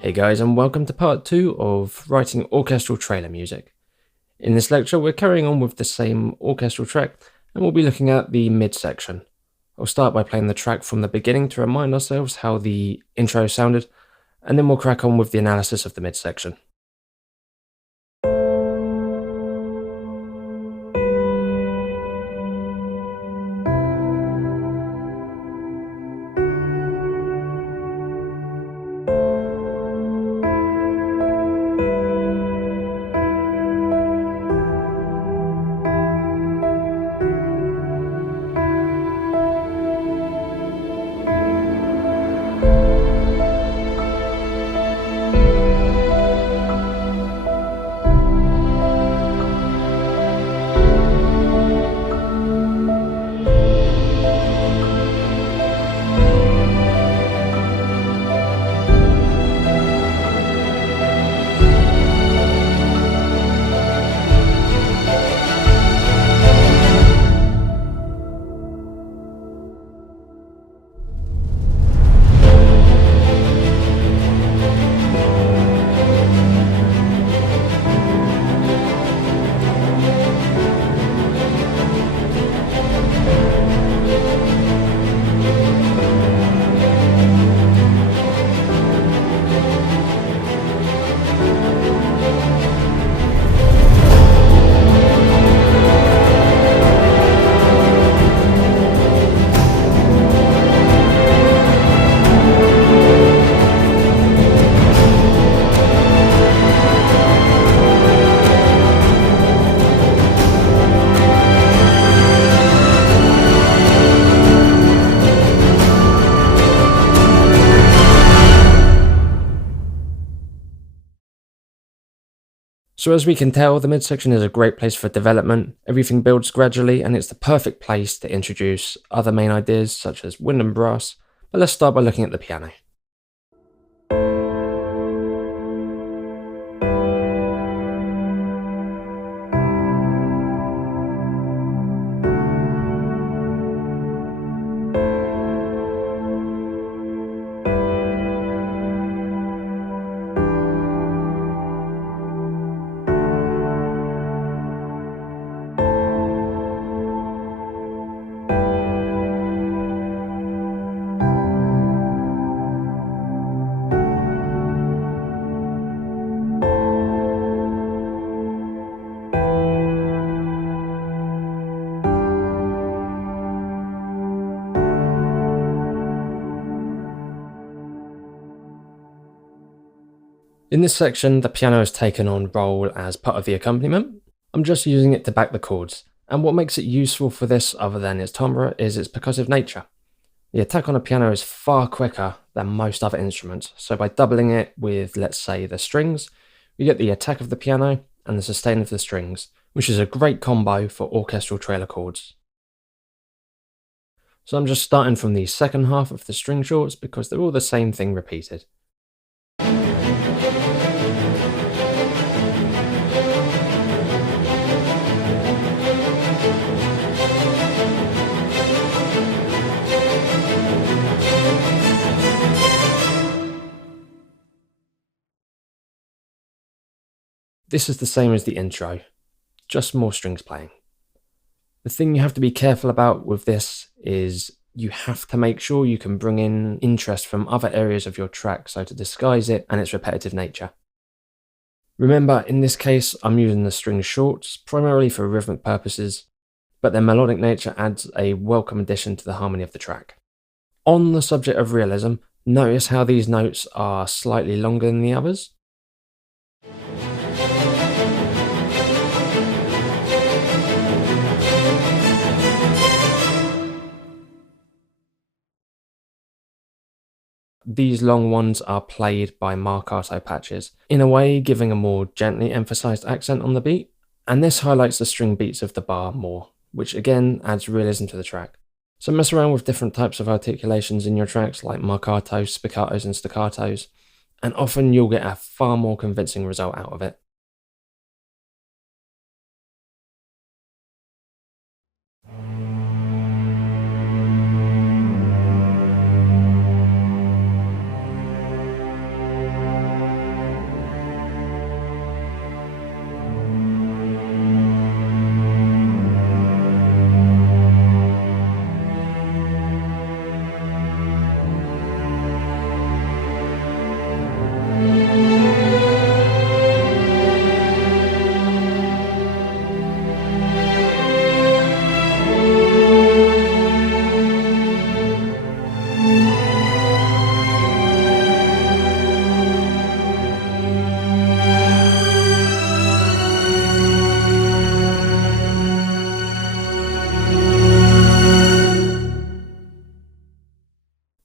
Hey guys, and welcome to part 2 of writing orchestral trailer music. In this lecture, we're carrying on with the same orchestral track, and we'll be looking at the midsection. I'll start by playing the track from the beginning to remind ourselves how the intro sounded, and then we'll crack on with the analysis of the midsection. So as we can tell, the midsection is a great place for development. Everything builds gradually, and it's the perfect place to introduce other main ideas such as wind and brass. But let's start by looking at the piano. In this section, the piano has taken on role as part of the accompaniment. I'm just using it to back the chords, and what makes it useful for this other than its timbre is its percussive nature. The attack on a piano is far quicker than most other instruments, so by doubling it with, let's say, the strings, we get the attack of the piano and the sustain of the strings, which is a great combo for orchestral trailer chords. So I'm just starting from the second half of the string shorts because they're all the same thing repeated. This is the same as the intro, just more strings playing. The thing you have to be careful about with this is you have to make sure you can bring in interest from other areas of your track so to disguise it and its repetitive nature. Remember, in this case, I'm using the string shorts primarily for rhythmic purposes, but their melodic nature adds a welcome addition to the harmony of the track. On the subject of realism, notice how these notes are slightly longer than the others. These long ones are played by marcato patches, in a way giving a more gently emphasized accent on the beat, and this highlights the string beats of the bar more, which again adds realism to the track. So mess around with different types of articulations in your tracks like marcatos, spiccatos and staccatos, and often you'll get a far more convincing result out of it.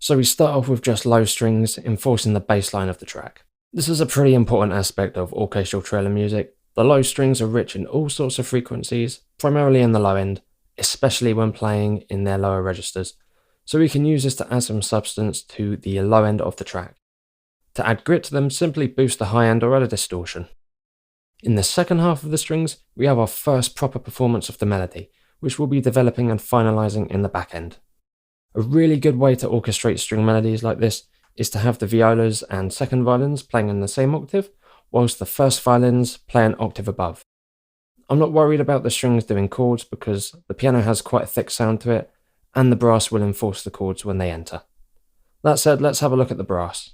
So we start off with just low strings, enforcing the bass line of the track. This is a pretty important aspect of orchestral trailer music. The low strings are rich in all sorts of frequencies, primarily in the low end, especially when playing in their lower registers. So we can use this to add some substance to the low end of the track. To add grit to them, simply boost the high end or add a distortion. In the second half of the strings, we have our first proper performance of the melody, which we'll be developing and finalizing in the back end. A really good way to orchestrate string melodies like this is to have the violas and second violins playing in the same octave, whilst the first violins play an octave above. I'm not worried about the strings doing chords because the piano has quite a thick sound to it, and the brass will enforce the chords when they enter. That said, let's have a look at the brass.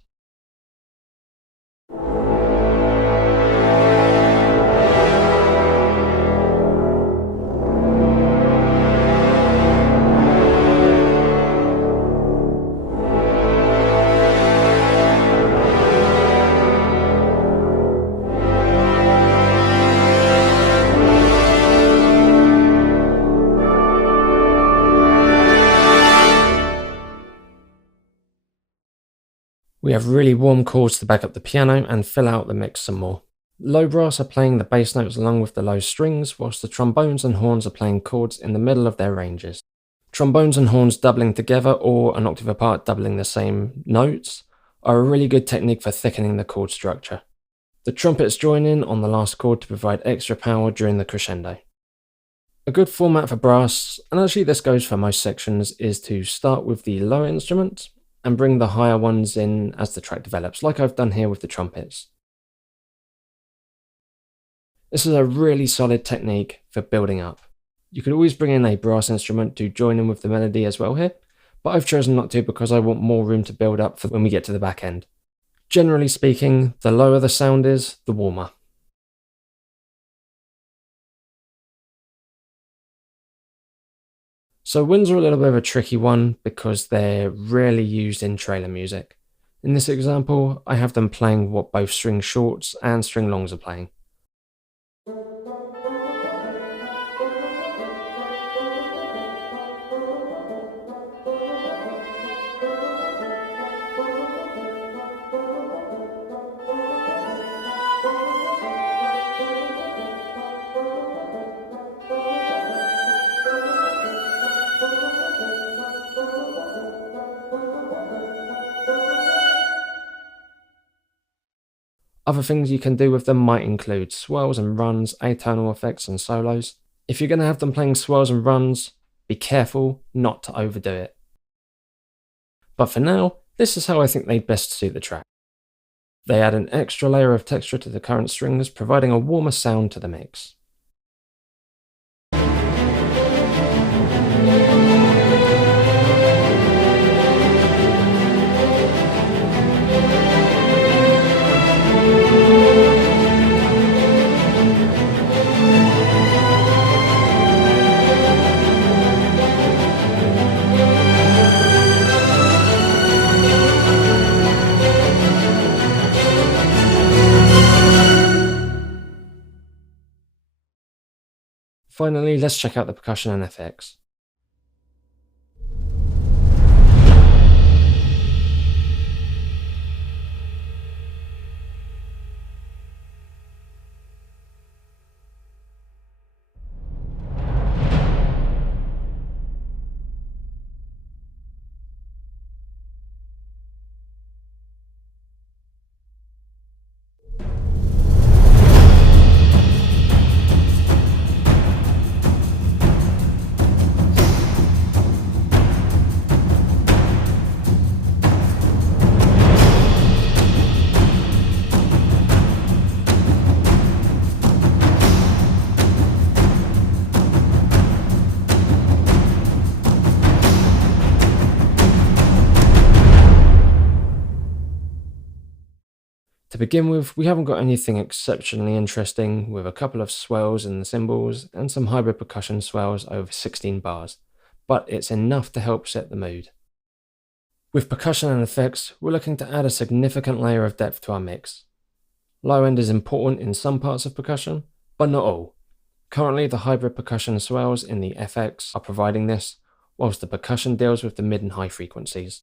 We have really warm chords to back up the piano and fill out the mix some more. Low brass are playing the bass notes along with the low strings, whilst the trombones and horns are playing chords in the middle of their ranges. Trombones and horns doubling together or an octave apart doubling the same notes are a really good technique for thickening the chord structure. The trumpets join in on the last chord to provide extra power during the crescendo. A good format for brass, and actually this goes for most sections, is to start with the lower instruments and bring the higher ones in as the track develops, like I've done here with the trumpets. This is a really solid technique for building up. You could always bring in a brass instrument to join in with the melody as well here, but I've chosen not to because I want more room to build up for when we get to the back end. Generally speaking, the lower the sound is, the warmer. So winds are a little bit of a tricky one because they're rarely used in trailer music. In this example, I have them playing what both string shorts and string longs are playing. Other things you can do with them might include swirls and runs, atonal effects and solos. If you're going to have them playing swirls and runs, be careful not to overdo it. But for now, this is how I think they best suit the track. They add an extra layer of texture to the current strings, providing a warmer sound to the mix. Finally, let's check out the percussion and effects. To begin with, we haven't got anything exceptionally interesting, with a couple of swells in the cymbals and some hybrid percussion swells over 16 bars, but it's enough to help set the mood. With percussion and effects, we're looking to add a significant layer of depth to our mix. Low end is important in some parts of percussion, but not all. Currently, the hybrid percussion swells in the FX are providing this, whilst the percussion deals with the mid and high frequencies.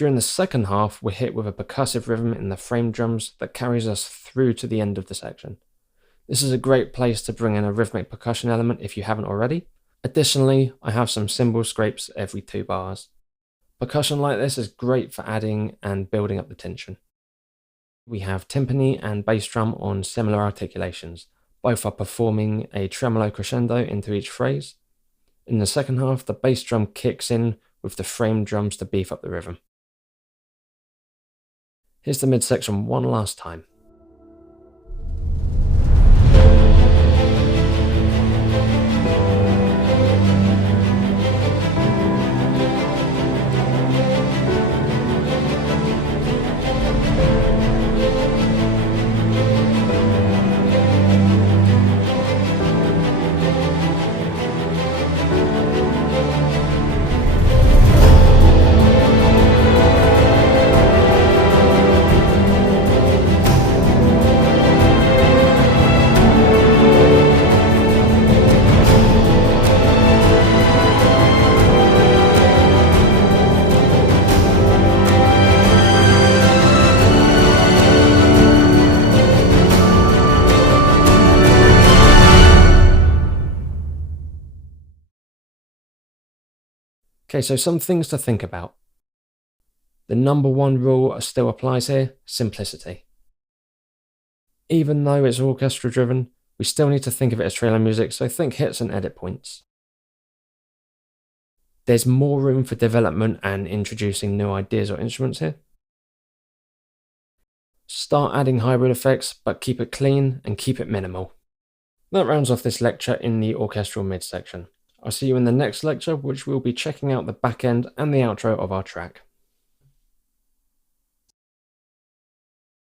During the second half, we're hit with a percussive rhythm in the frame drums that carries us through to the end of the section. This is a great place to bring in a rhythmic percussion element if you haven't already. Additionally, I have some cymbal scrapes every 2 bars. Percussion like this is great for adding and building up the tension. We have timpani and bass drum on similar articulations. Both are performing a tremolo crescendo into each phrase. In the second half, the bass drum kicks in with the frame drums to beef up the rhythm. Here's the midsection one last time. Okay, so some things to think about. The number one rule still applies here: simplicity. Even though it's orchestra driven, we still need to think of it as trailer music, so think hits and edit points. There's more room for development and introducing new ideas or instruments here. Start adding hybrid effects, but keep it clean and keep it minimal. That rounds off this lecture in the orchestral midsection. I'll see you in the next lecture, which will be checking out the back end and the outro of our track.